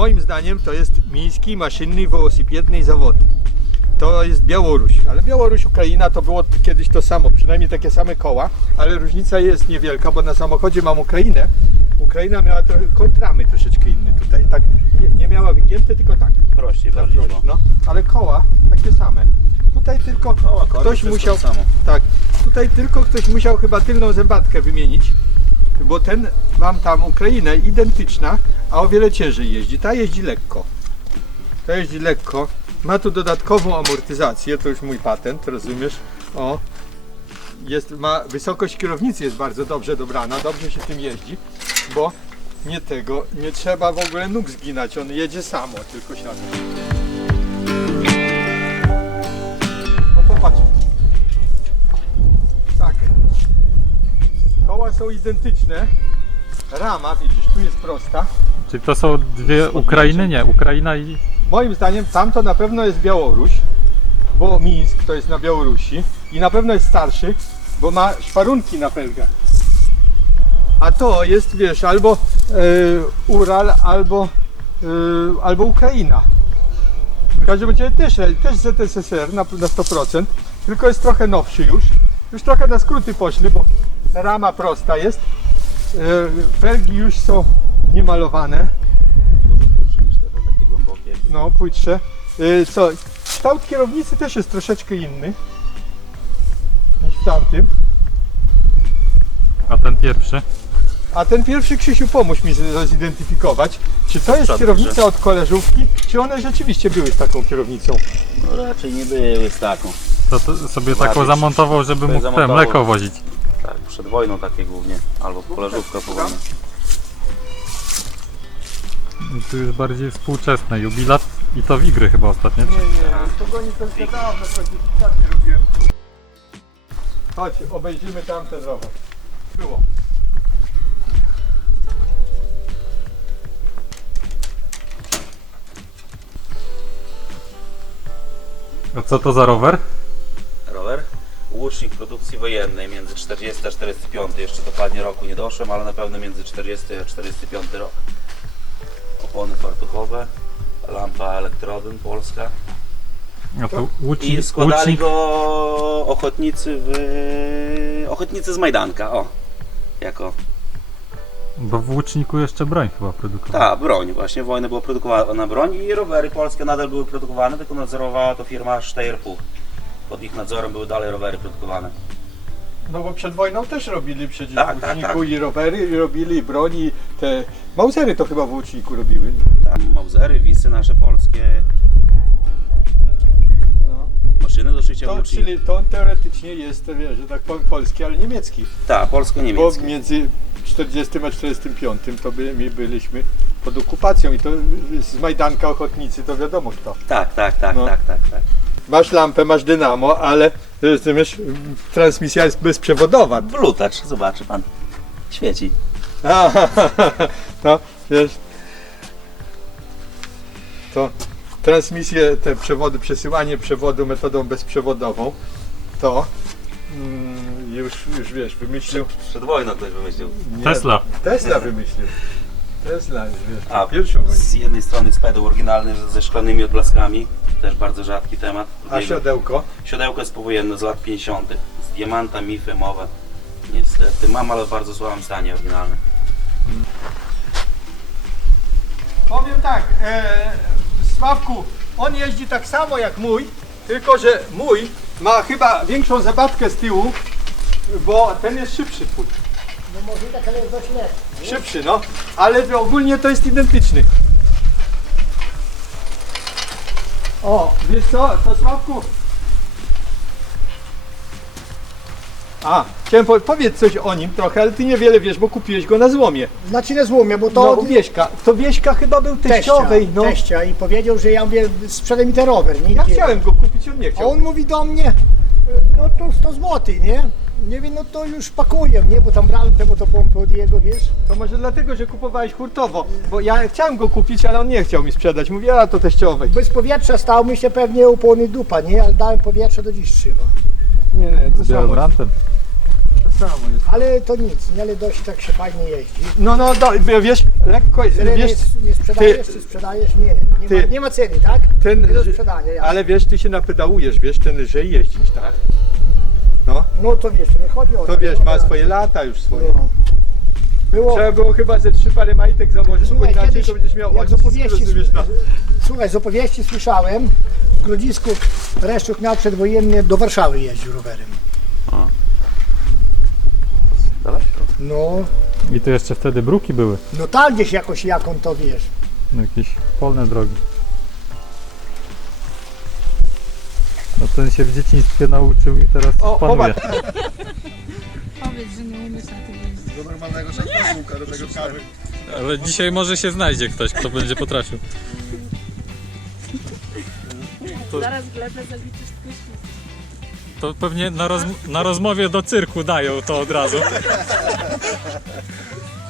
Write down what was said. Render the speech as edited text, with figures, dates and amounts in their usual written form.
moim zdaniem to jest Miński Maszynny Wołosipedny Zawod. To jest Białoruś, ale Białoruś, Ukraina to było kiedyś to samo, przynajmniej takie same koła, ale różnica jest niewielka, bo na samochodzie mam Ukrainę. Ukraina miała trochę kontramy troszeczkę inny tutaj, tak nie miała wygięte, tylko tak. Prościej, Tak bardziej prosto, szło. no, ale koła takie same. Tutaj tylko Koła, kordy, ktoś wszystko musiał, to samo. tak, tutaj tylko ktoś musiał chyba tylną zębatkę wymienić, bo ten, mam tam Ukrainę identyczna, a o wiele ciężej jeździ. Ta jeździ lekko. Ta jeździ lekko. Ma tu dodatkową amortyzację, to już mój patent, rozumiesz? O, ma wysokość kierownicy jest bardzo dobrze dobrana, dobrze się tym jeździ, bo nie trzeba w ogóle nóg zginać, on jedzie samo, tylko siada. No popatrz. Tak. Koła są identyczne. Rama, widzisz, tu jest prosta. Czyli to są dwie Ukrainy? Nie, Ukraina i... Moim zdaniem tamto na pewno jest Białoruś, bo Mińsk to jest na Białorusi i na pewno jest starszy, bo ma szparunki na felgach. A to jest, wiesz, albo Ural, albo Ukraina. W każdym razie też ZSSR na 100%, tylko jest trochę nowszy już. Już trochę na skróty poszli, bo rama prosta jest. Felgi już są niemalowane. Dużo płytsze niż te takie głębokie. No, płytsze. Co? Kształt kierownicy też jest troszeczkę inny niż w tamtym. A ten pierwszy? A ten pierwszy, Krzysiu, pomóż mi zidentyfikować, czy to jest Przodem, kierownica że- od koleżówki, czy one rzeczywiście były z taką kierownicą. No raczej nie były z taką. To sobie Bardziej taką zamontował, żeby sobie mógł te zamontował. mleko wozić. Tak, przed wojną takie głównie. Albo koleżówka po wojnie. Tu już bardziej współczesne, jubilat i to wigry chyba ostatnie. Nie, to goni to już dawno, nie robiłem. Chodź, obejrzymy tamten rower. Było. A co to za rower? Rower. Łucznik produkcji wojennej między 40 a 45. Jeszcze dokładnie roku nie doszłem, ale na pewno między 40 a 45 rok. Opony fartuchowe, lampa elektrodyn polska. A to I łucznik, składali łucznik, go ochotnicy z Majdanka, o. Jako bo w łuczniku jeszcze broń chyba produkowała. ta broń, właśnie wojna była produkowana broń i rowery polskie nadal były produkowane, tylko nadzorowała to firma Steyr-Puch. Pod ich nadzorem były dalej rowery produkowane. No bo przed wojną też robili przecież Tak, w tak, łuczniku tak. i rowery, i robili i broni, te Mausery to chyba w łuczniku robiły. Tam Mausery, Wisy nasze polskie, No. maszyny do szycia To, łuczników. czyli to teoretycznie jest, wiesz, że tak powiem, polski, ale niemiecki. Tak, Bo polsko-niemieckie. między 40 a 45 to my byliśmy pod okupacją i to z Majdanka ochotnicy to wiadomo kto. Tak. No. Tak. Masz lampę, masz dynamo, ale wiesz, transmisja jest bezprzewodowa. Blutacz, zobaczy pan. Świeci. No, wiesz, to transmisję, te przewody, przesyłanie przewodu metodą bezprzewodową, to już wiesz, wymyślił Przed wojną ktoś wymyślił. nie, Tesla. Tesla wymyślił. Tesla, wiesz, A pierwszą z jednej strony speedo oryginalny ze szklanymi odblaskami, też bardzo rzadki temat. A siodełko? Siodełko jest powojenne z lat 50. Z diamanta, mify, mowe. Niestety mam, ale w bardzo słabym stanie oryginalny. Powiem tak, Sławku, on jeździ tak samo jak mój, tylko że mój ma chyba większą zabatkę z tyłu, bo ten jest szybszy twój. No może tak, ale dość nie. Szybszy, no, ale ogólnie to jest identyczny. O, wiesz co, to Sławku? A, chciałem powiedz coś o nim trochę, ale ty niewiele wiesz, bo kupiłeś go na złomie. Znaczy nie złomie, bo No, to u Wieśka. To Wieśka chyba był teściowej, no. teścia i powiedział, że ja mówię, sprzedaj mi ten rower, nie? Ja chciałem go kupić, on nie A chciał. on mówi do mnie, no to 100 zł, nie? Nie wiem, no to już pakuję, nie? Bo tam brałem temu to pompę od jego, wiesz? To może dlatego, że kupowałeś hurtowo, bo ja chciałem go kupić, ale on nie chciał mi sprzedać. Mówię, a to teściowej. Bez powietrza stał, myślę pewnie opony dupa, nie? Ale dałem powietrze, do dziś trzyma. Nie, to samo. Deodorantem. To samo jest. Ale to nic, nie, ale dość tak się fajnie jeździ. No, wiesz, lekko, Tyle wiesz, nie sprzedajesz, czy sprzedajesz? Nie, nie ma ceny, tak? ten, Nie do sprzedania, ja. ale wiesz, ty się napedałujesz, wiesz, ten lżej jeździć, tak? No, No to wiesz, to nie chodzi o to wiesz, ma swoje lata już swoje. No. Było, Trzeba było chyba ze 3 pary majtek założyć, bo słuchaj, inaczej kiedyś, to będziesz miał jak z odcisk, opowieści, rozumiesz, na... słuchaj, z opowieści słyszałem, w Grodzisku Reszczuk miał przedwojennie do Warszawy jeździł rowerem. Daleko. No, I to jeszcze wtedy bruki były. no tam gdzieś jakoś, jak on to wiesz. No, jakieś polne drogi. No ten się w dzieciństwie nauczył i teraz O, panuje. popatrz. Powiedz, że nie umiesz na tym jeździć. Do normalnego szafka, do tego kawy. Ale dzisiaj może się znajdzie ktoś, kto będzie potrafił. Zaraz glebę zaliczysz twój ślub. To pewnie na rozmowie do cyrku dają to od razu.